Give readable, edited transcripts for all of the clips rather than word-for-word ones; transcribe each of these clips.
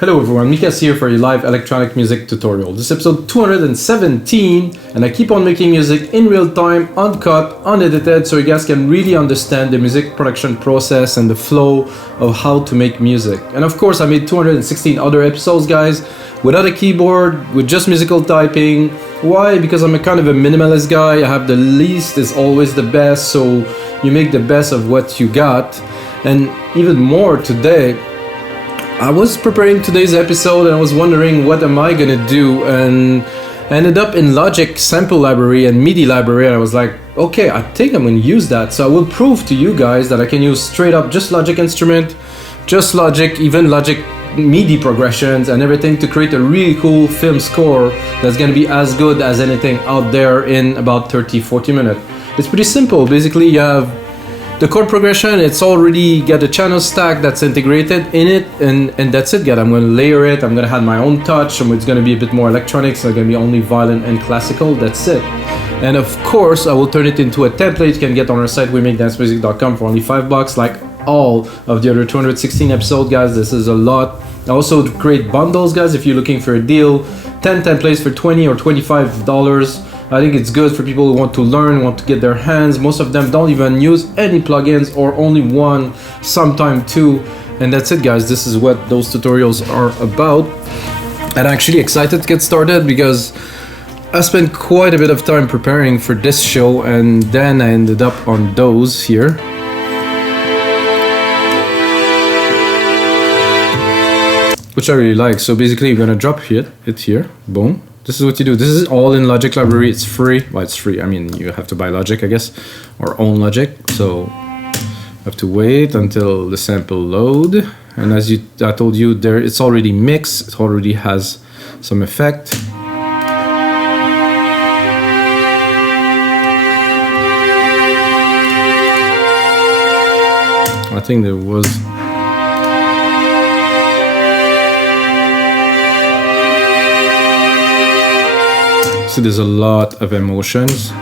Hello everyone, Mikas here for your live electronic music tutorial. This is episode 217 and I keep on making music in real time, uncut, unedited, so you guys can really understand the music production process and the flow of how to make music. And of course I made 216 other episodes, guys, without a keyboard, with just musical typing. Why? Because I'm a kind of a minimalist guy. I have the least is always the best, so you make the best of what you got. And even more today, I was preparing today's episode and I was wondering what am I gonna do, and I ended up in Logic sample library and MIDI library, and I was like, okay, I think I'm gonna use that. So I will prove to you guys that I can use straight up just Logic instrument, just Logic, even Logic MIDI progressions and everything to create a really cool film score that's gonna be as good as anything out there in about 30-40 minutes. It's pretty simple. Basically you have the chord progression, it's already got a channel stack that's integrated in it, and that's it, guys. I'm going to layer it, I'm going to add my own touch, and it's going to be a bit more electronic, so it's going to be only violin and classical, that's it. And of course, I will turn it into a template you can get on our site, wemakedancemusic.com, for only $5, like all of the other 216 episodes, guys. This is a lot. I also create bundles, guys, if you're looking for a deal. 10 templates for $20 or $25. I think it's good for people who want to learn, want to get their hands. Most of them don't even use any plugins or only one, sometime two. And that's it, guys. This is what those tutorials are about. And I'm actually excited to get started because I spent quite a bit of time preparing for this show, and then I ended up on those here. Which I really like. So basically you're gonna drop it here, boom. This is what you do. This is all in Logic library. It's free. Well, it's free. I mean, you have to buy Logic, I guess, or own Logic. So you have to wait until the sample load. And as I told you, there it's already mixed. It already has some effect. I think there was. So there's a lot of emotions.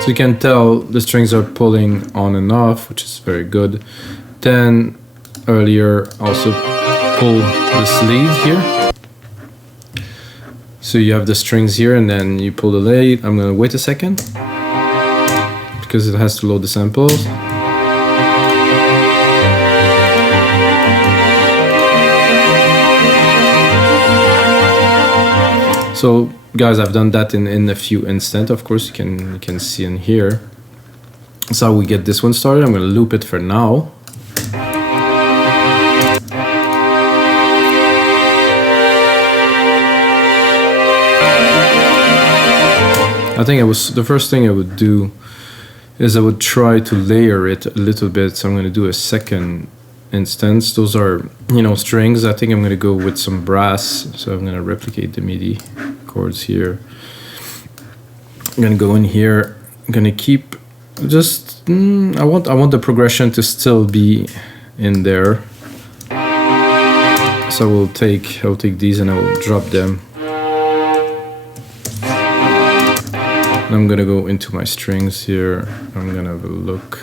So you can tell the strings are pulling on and off, which is very good. Then earlier also pull this lead here. So you have the strings here and then you pull the lead. I'm gonna wait a second because it has to load the samples. So guys, I've done that in a few instants. Of course, you can see in here. So we get this one started. I'm gonna loop it for now. I think the first thing I would do is I would try to layer it a little bit. So I'm gonna do a second instance. Those are, strings. I think I'm gonna go with some brass, so I'm gonna replicate the MIDI chords here. I'm gonna go in here. I'm gonna keep just I want the progression to still be in there, so I'll take these and I will drop them, and I'm gonna go into my strings here. I'm gonna have a look.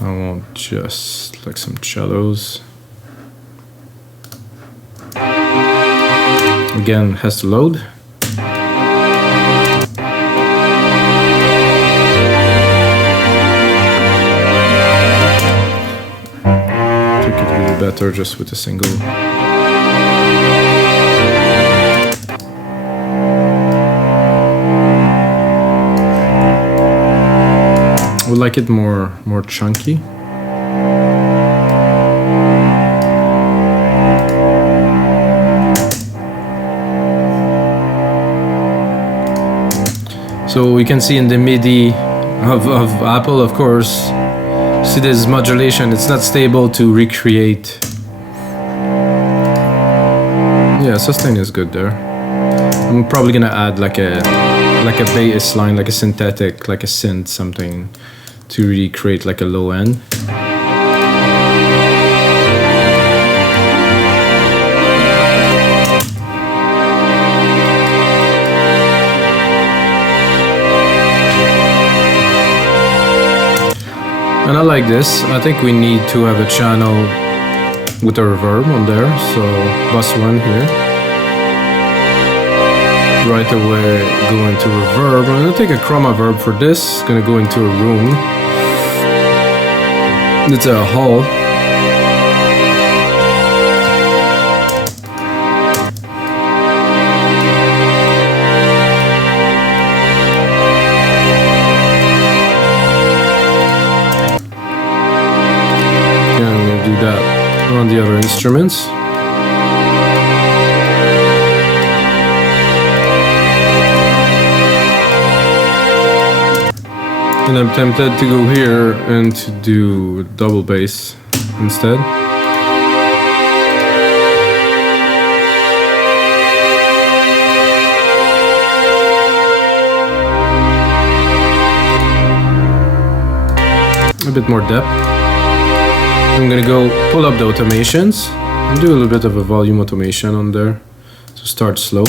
I want just like some cellos. Again, it has to load. Take it really better just with a single. I would like it more chunky. So we can see in the MIDI of Apple, of course, see this modulation. It's not stable to recreate. Yeah, sustain is good there. I'm probably gonna add like a bass line, like a synthetic, like a synth, something to really create like a low end. And I like this. I think we need to have a channel with a reverb on there, so bus 1 here. Right away go into reverb. I'm gonna take a ChromaVerb for this. Gonna go into a room. It's a hall. Yeah, I'm gonna do that on the other instruments. And I'm tempted to go here and to do double bass instead. A bit more depth. I'm gonna go pull up the automations and do a little bit of a volume automation on there. So start slow.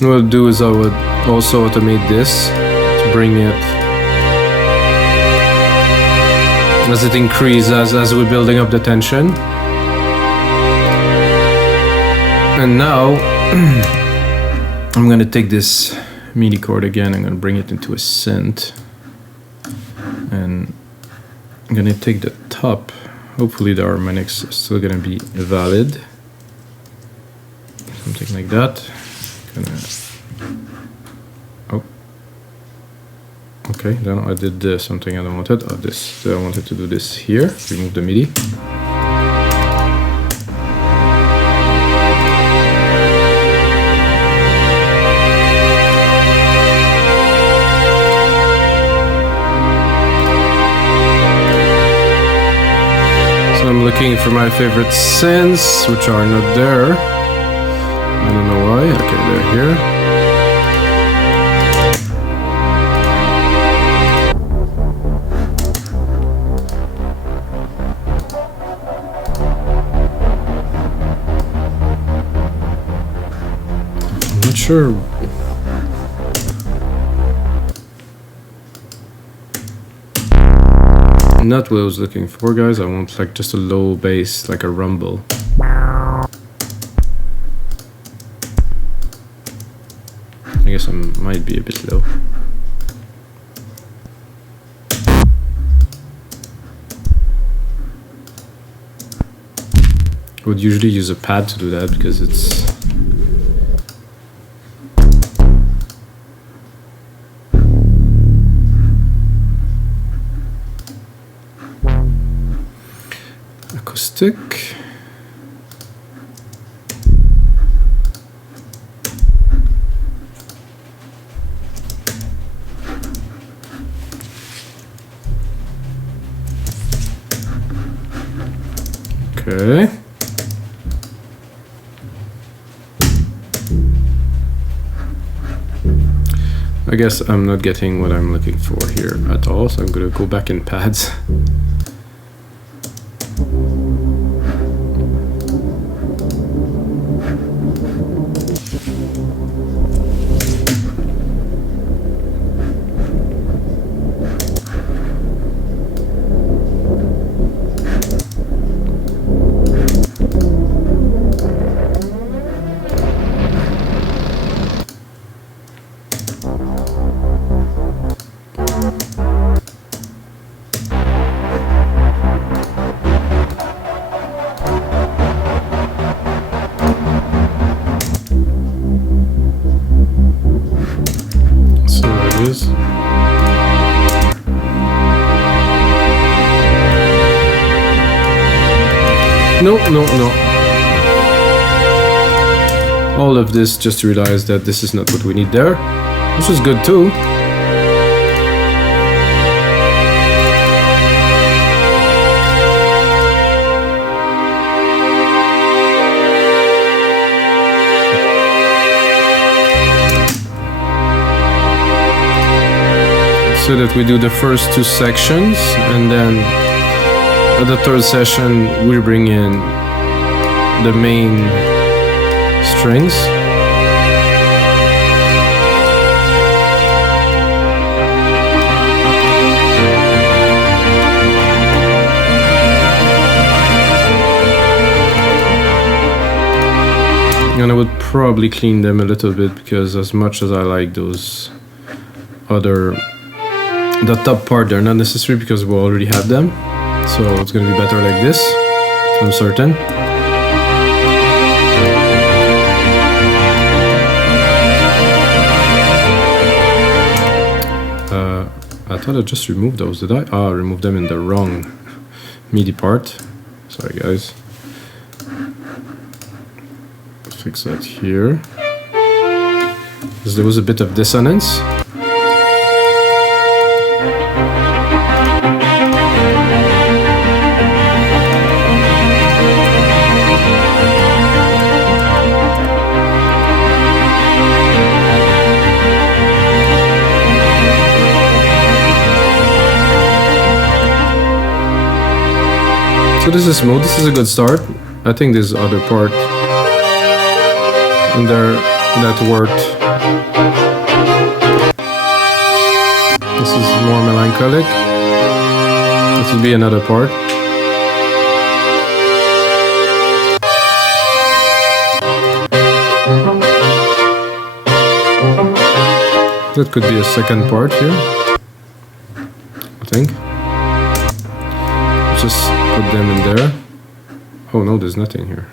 What I'll do is I would also automate this to bring it as it increases as we're building up the tension. And now I'm gonna take this MIDI chord again, I'm gonna bring it into a synth, and I'm gonna take the top. Hopefully the harmonics are still gonna be valid. Something like that. Oh, okay, then I did something I don't wanted. Oh, this, I wanted to do this here, remove the MIDI. So I'm looking for my favorite synths, which are not there. I don't know why. Okay, they're here. I'm not sure. Not what I was looking for, guys. I want like just a low bass, like a rumble. I guess I might be a bit low. I would usually use a pad to do that because it's acoustic. Okay. I guess I'm not getting what I'm looking for here at all, so I'm gonna go back in pads. No. All of this just to realize that this is not what we need there, which is good too. so that we do the first two sections, and then at the third session we bring in the main strings. And I would probably clean them a little bit, because as much as I like those other, the top part, they're not necessary because we already have them. So it's going to be better like this, I'm certain. I thought I just removed those, did I? Ah, I removed them in the wrong MIDI part. Sorry guys. Fix that here, because there was a bit of dissonance. So this is smooth, this is a good start. I think this other part in there that worked. This is more melancholic. This will be another part. That could be a second part here, I think. Just put them in there. Oh no, there's nothing here.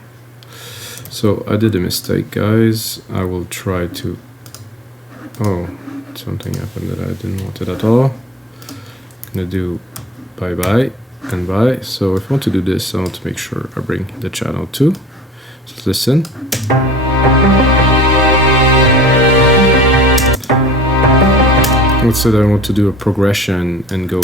So I did a mistake, guys. I will try to... Oh, something happened that I didn't want it at all. I'm gonna do bye-bye and bye. So if I want to do this, I want to make sure I bring the channel too. Just listen. Let's say that I want to do a progression and go.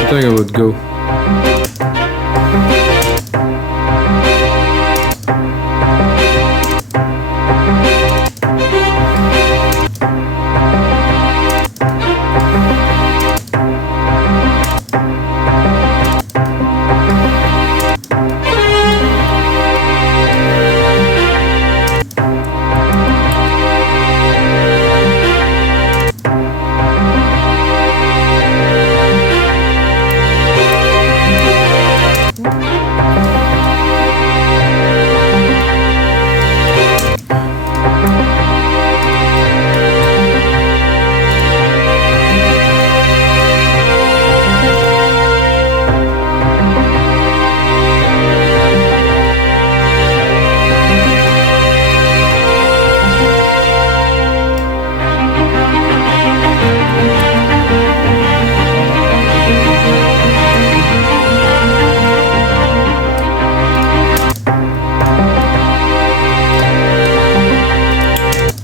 I think I would go.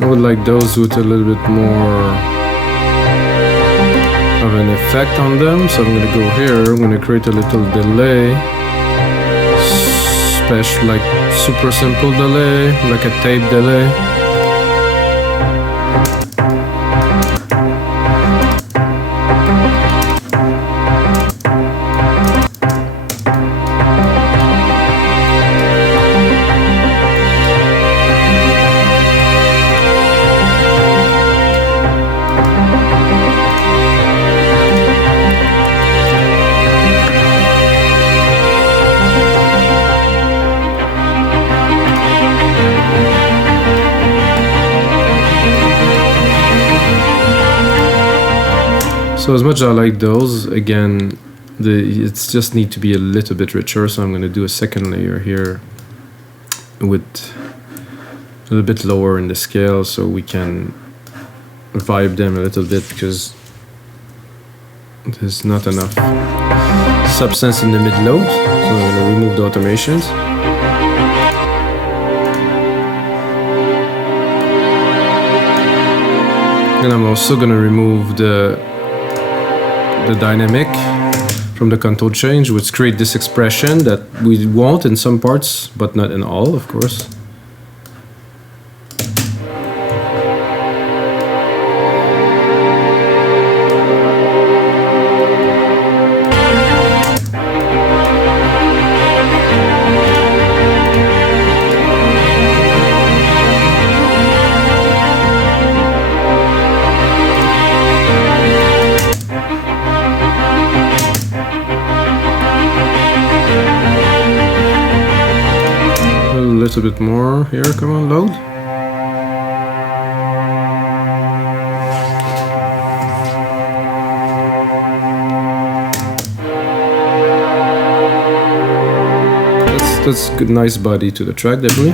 I would like those with a little bit more of an effect on them, so I'm going to go here, I'm going to create a little delay, special, like super simple delay, like a tape delay. So as much as I like those, again, it's just need to be a little bit richer, so I'm going to do a second layer here with a little bit lower in the scale so we can vibe them a little bit, because there's not enough substance in the mid-load, so I'm going to remove the automations. And I'm also going to remove the dynamic from the contour change, which create this expression that we want in some parts, but not in all, of course. A little bit more here, come on, load. That's good, nice body to the track, definitely.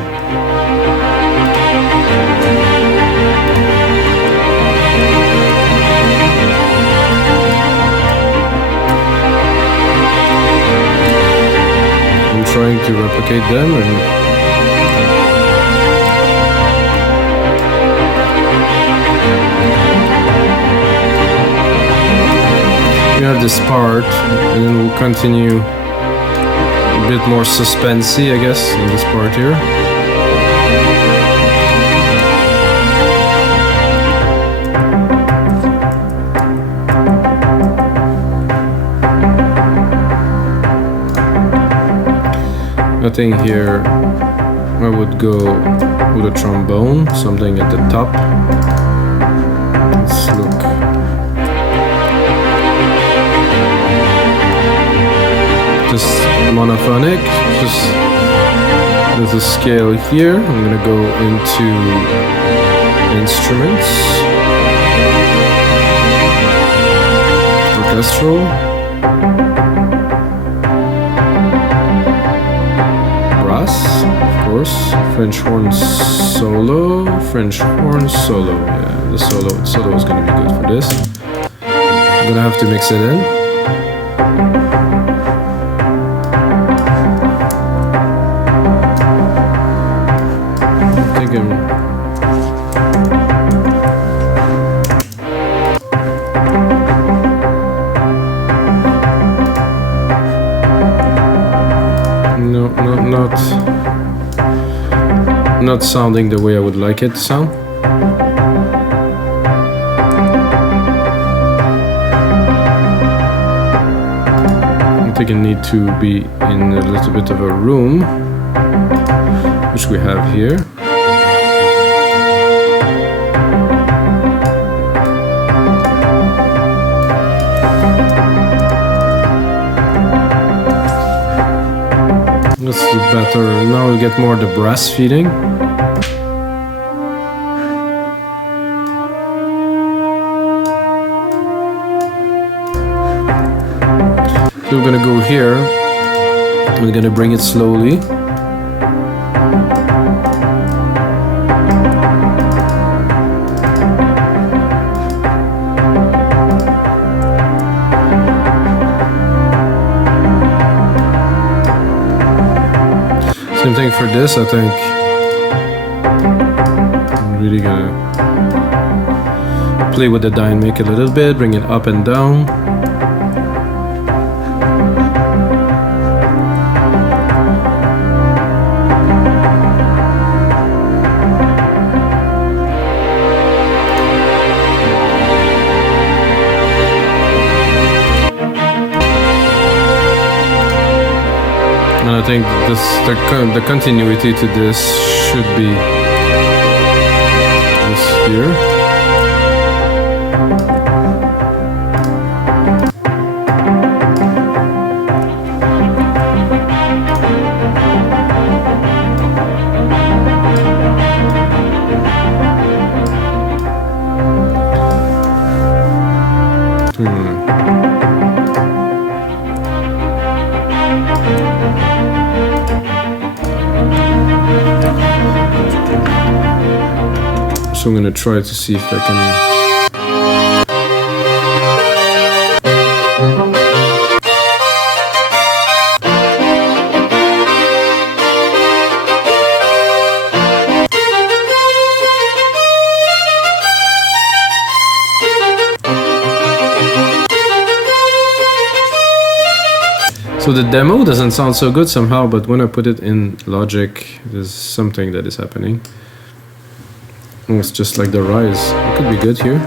I'm trying to replicate them and we have this part, and then we'll continue a bit more suspensey, I guess, in this part here. I think here I would go with a trombone, something at the top. Let's look. Just monophonic, just there's a scale here. I'm gonna go into instruments, orchestral, brass, of course, French horn solo, yeah, the solo is gonna be good for this. I'm gonna have to mix it in. Not sounding the way I would like it to sound. I think I need to be in a little bit of a room, which we have here. Let's do better. Now we get more the brass feeding. So we're gonna go here. We're gonna bring it slowly. Same thing for this, I think. I'm really gonna play with the dynamic a little bit, bring it up and down. And I think the continuity to this should be this here. So I'm gonna try to see if I can So the demo doesn't sound so good somehow, but when I put it in Logic, there's something that is happening. Oh, it's just like the rise. It could be good here.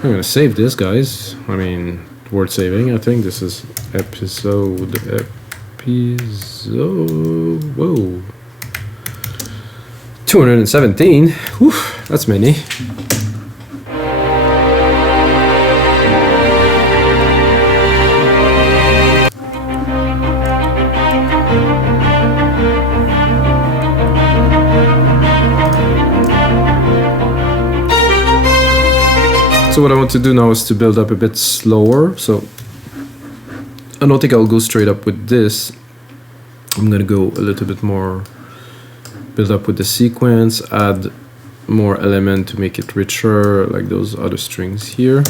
I'm gonna save this, guys. I mean, worth saving. I think this is episode. Whoa. 217. Whew, that's many. So what I want to do now is to build up a bit slower. So I don't think I'll go straight up with this. I'm gonna go a little bit more, build up with the sequence, add more element to make it richer, like those other strings here.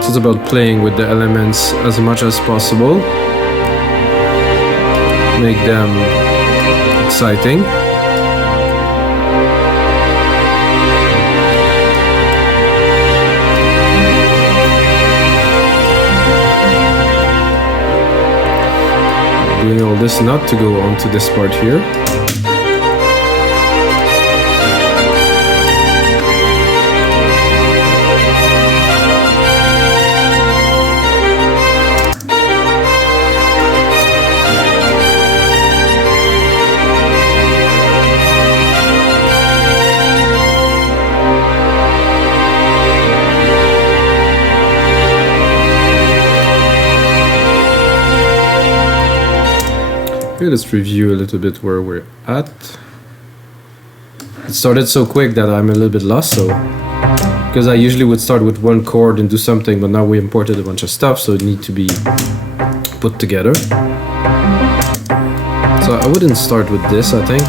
It's about playing with the elements as much as possible, make them exciting. Doing all this not to go on to this part here. Okay, let's review a little bit where we're at. It started so quick that I'm a little bit lost, so because I usually would start with one chord and do something, but now we imported a bunch of stuff, so it needs to be put together. So I wouldn't start with this, I think.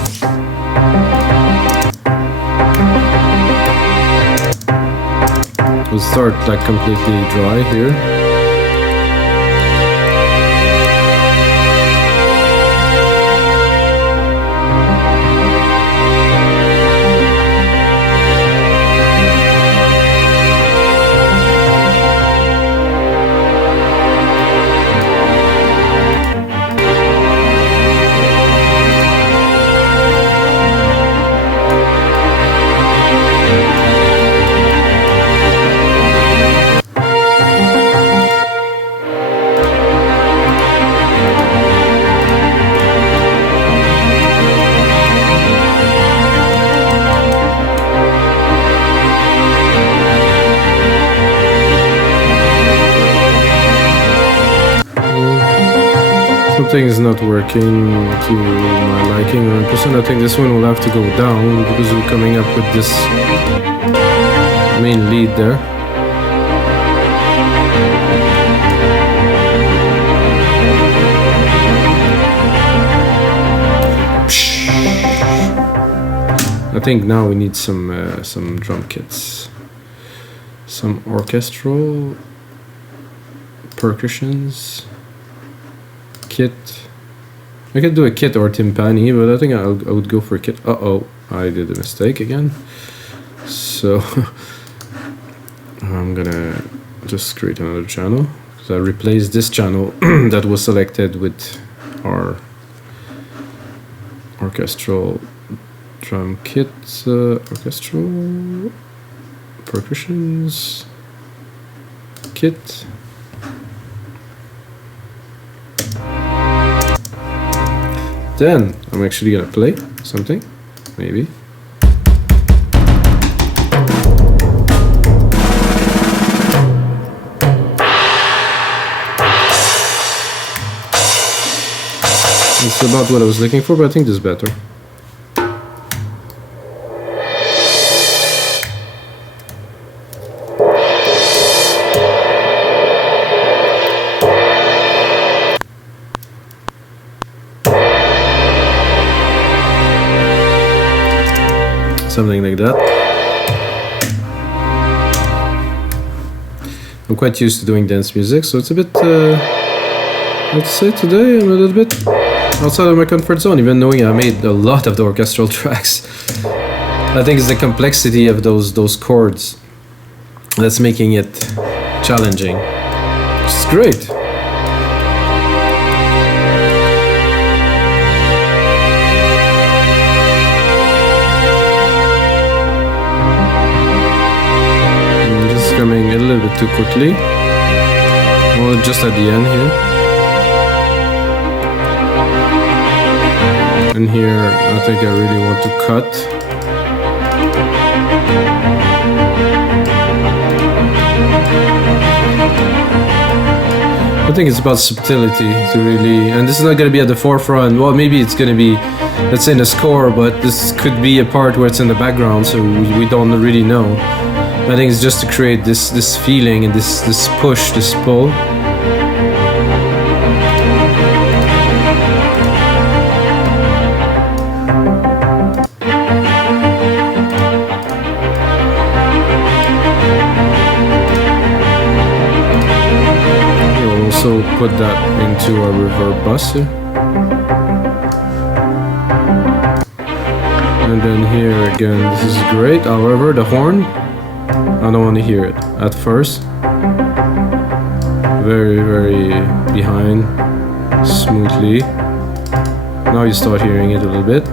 We'll start like completely dry here. Something is not working to my liking 100%. I think this one will have to go down because we're coming up with this main lead there. I think now we need some drum kits, some orchestral percussions. Kit. I could do a kit or timpani, but I think I would go for a kit. Uh-oh, I did a mistake again. So I'm gonna just create another channel. So I replaced this channel that was selected with our orchestral drum kit, orchestral percussions kit. Then I'm actually gonna play something, maybe. It's about what I was looking for, but I think this is better. something like that. I'm quite used to doing dance music, so it's a bit, I'd say today I'm a little bit outside of my comfort zone, even knowing I made a lot of the orchestral tracks. I think it's the complexity of those chords that's making it challenging. It's great. Coming a little bit too quickly. Well, just at the end here. And here, I think I really want to cut. I think it's about subtlety to really, and this is not going to be at the forefront. Well, maybe it's going to be, let's say, in the score, but this could be a part where it's in the background, so we don't really know. I think it's just to create this feeling and this push, this pull. We'll also put that into our reverb bus here. And then here again, this is great. However, the horn, I don't want to hear it at first. Very, very behind, smoothly. Now you start hearing it a little bit.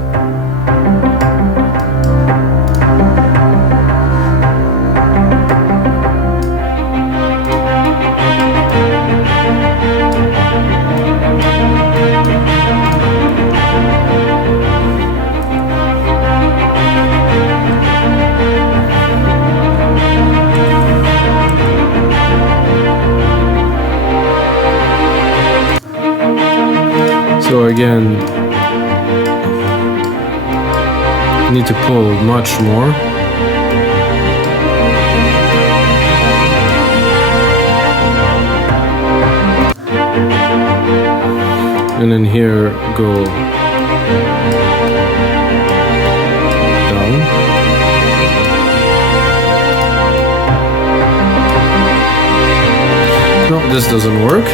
So again, you need to pull much more. And then here go down. No, this doesn't work.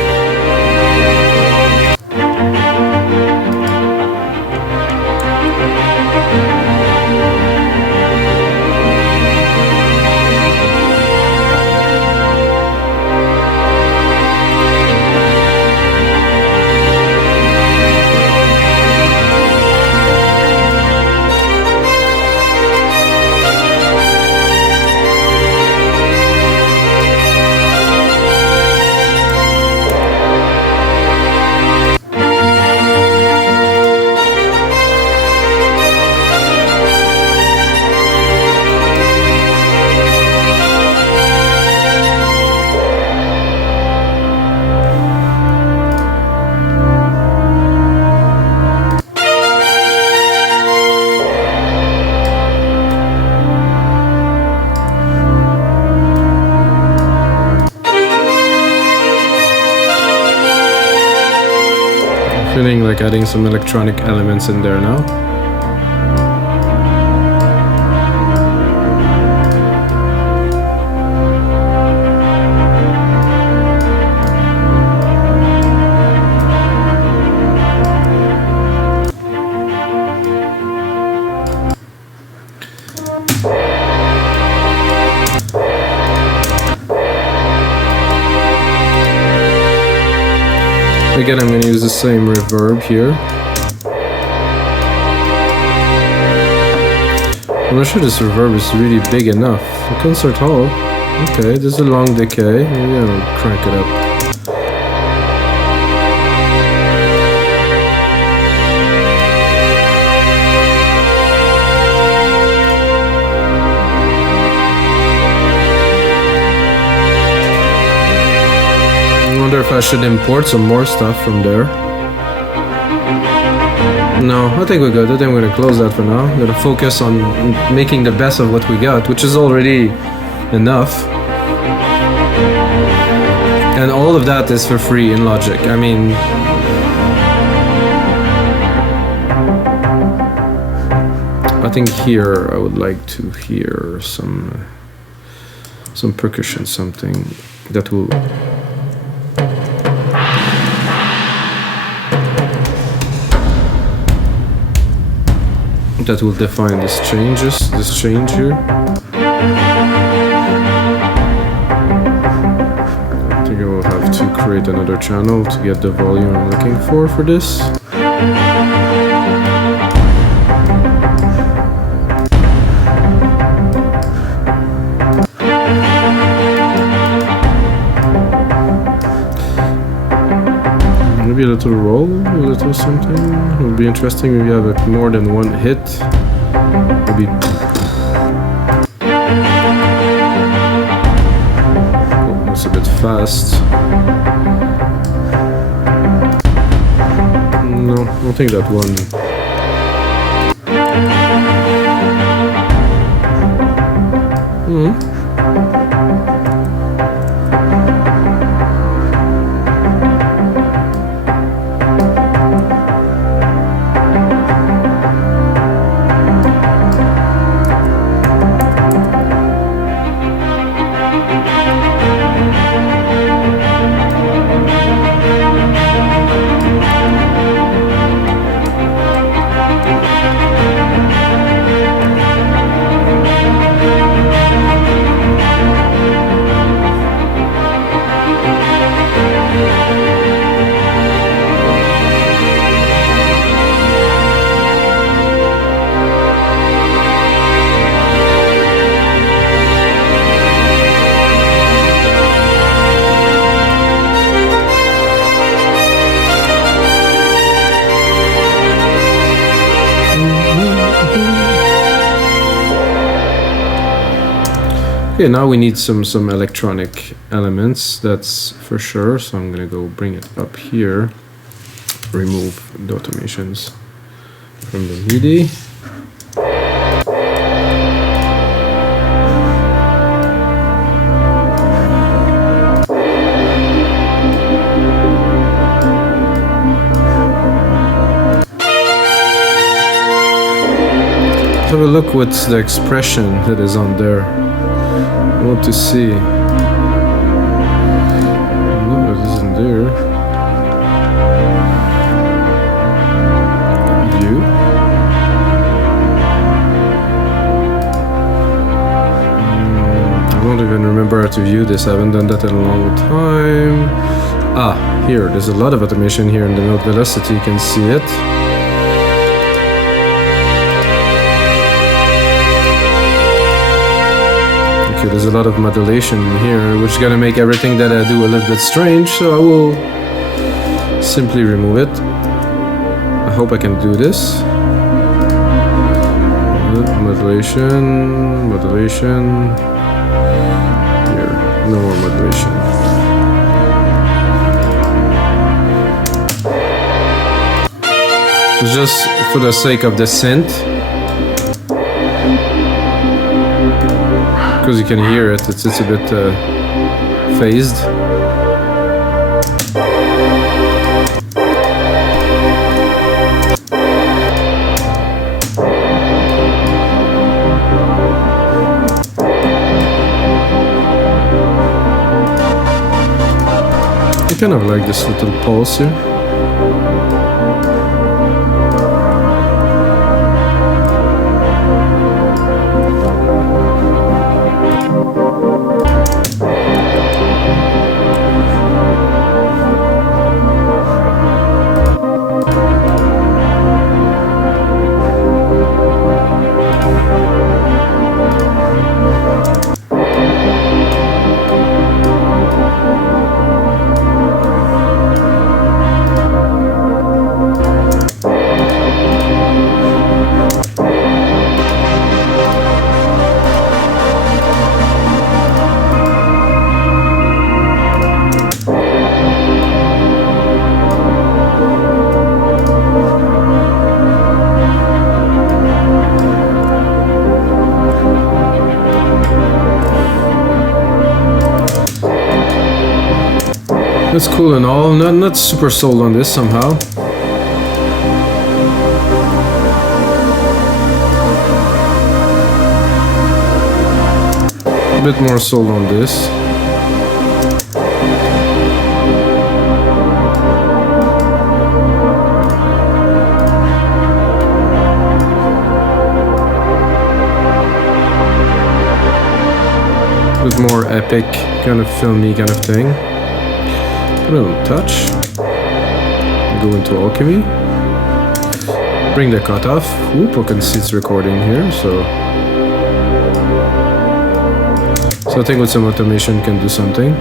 Feeling like adding some electronic elements in there now. Again, I'm going to use the same reverb here. I'm not sure this reverb is really big enough. A concert hall. Okay, this is a long decay. Maybe I'll crank it up. I wonder if I should import some more stuff from there. No, I think we're good. I think we're gonna close that for now. I'm gonna focus on making the best of what we got, which is already enough. And all of that is for free in Logic. I mean, I think here I would like to hear some percussion, something that will define this change here. I think I will have to create another channel to get the volume I'm looking for this. Maybe a little roll, a little something. It would be interesting if you have more than one hit. Maybe. Oh, that's a bit fast. No, I don't think that one. Okay, now we need some electronic elements, that's for sure. So I'm gonna go bring it up here, remove the automations from the MIDI. Have a look what's the expression that is on there. I want to see. No, it isn't there. View. I don't even remember how to view this. I haven't done that in a long time. Ah, here. There's a lot of automation here in the note velocity. You can see it. There's a lot of modulation here, which is gonna make everything that I do a little bit strange, so I will simply remove it. I hope I can do this. Modulation, modulation. Here, no more modulation. Just for the sake of the synth. Because you can hear it, it's a bit phased. I kind of like this little pulse here. That's cool and all. Not super sold on this somehow. A bit more soul on this. A bit more epic, kind of filmy kind of thing. Put it on touch. Go into Alchemy. Bring the cut off. Whoop, I can see it's recording here, so I think with some automation can do something.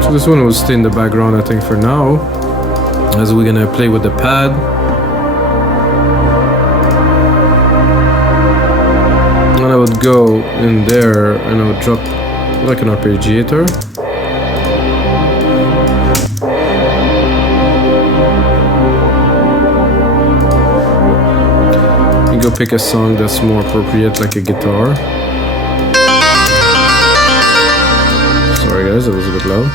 So this one will stay in the background, I think, for now, as we're gonna play with the pad. And I would go in there and I would drop like an arpeggiator. And go pick a song that's more appropriate, like a guitar. Sorry guys, that was a bit loud.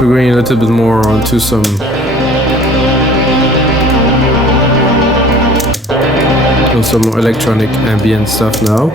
We're going a little bit more onto some more electronic ambient stuff now.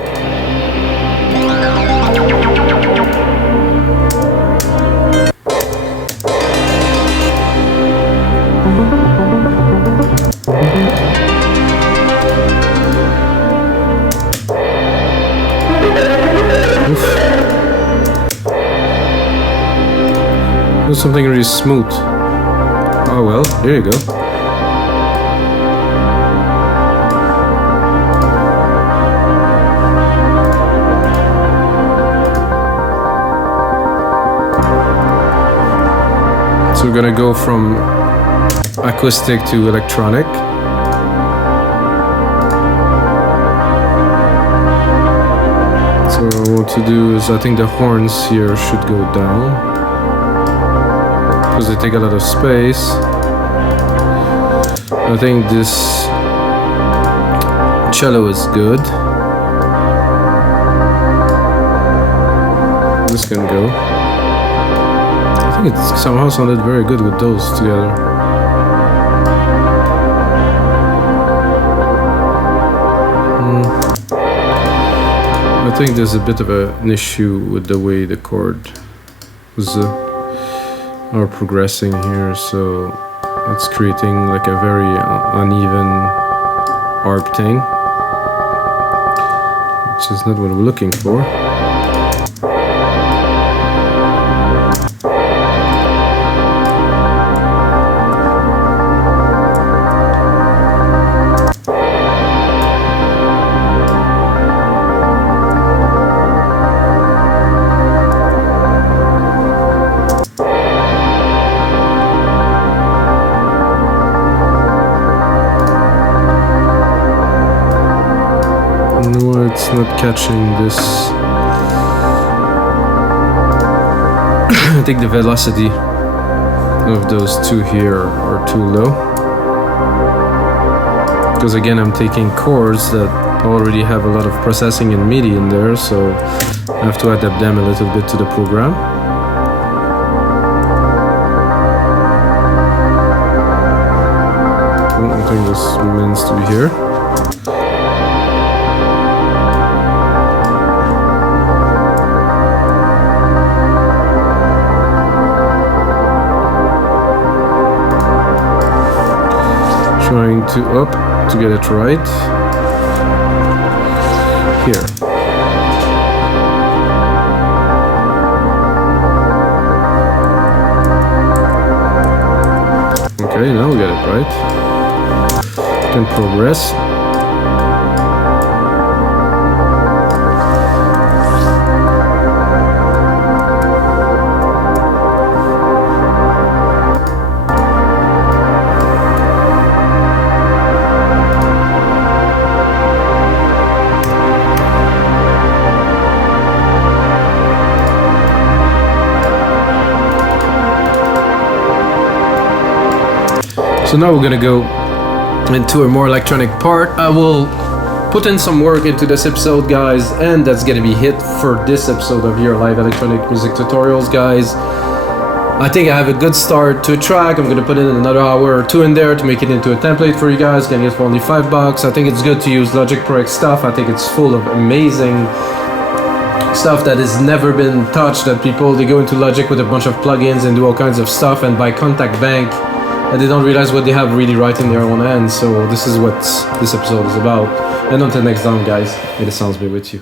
Something really smooth. Oh well, there you go. So we're gonna go from acoustic to electronic. So what I want to do is, I think the horns here should go down, because they take a lot of space. I think this cello is good. This can go. I think it somehow sounded very good with those together. I think there's a bit of an issue with the way the chord was are progressing here, so it's creating like a very uneven arp thing, which is not what we're looking for. It's not catching this. I think the velocity of those two here are too low, because again I'm taking chords that already have a lot of processing and MIDI in there, so I have to adapt them a little bit to the program. I think this means to be here. Trying to up to get it right. Here. Okay, now we get it right. Can progress. So now we're gonna go into a more electronic part. I will put in some work into this episode, guys, and that's gonna be it for this episode of your live electronic music tutorials, guys. I think I have a good start to a track. I'm gonna put in another hour or two in there to make it into a template for you guys. Getting it for only $5. I think it's good to use Logic Pro X stuff. I think it's full of amazing stuff that has never been touched. That people, they go into Logic with a bunch of plugins and do all kinds of stuff and buy Contact Bank, and they don't realize what they have really right in their own hands. So this is what this episode is about. And until next time, guys, may the sounds be with you.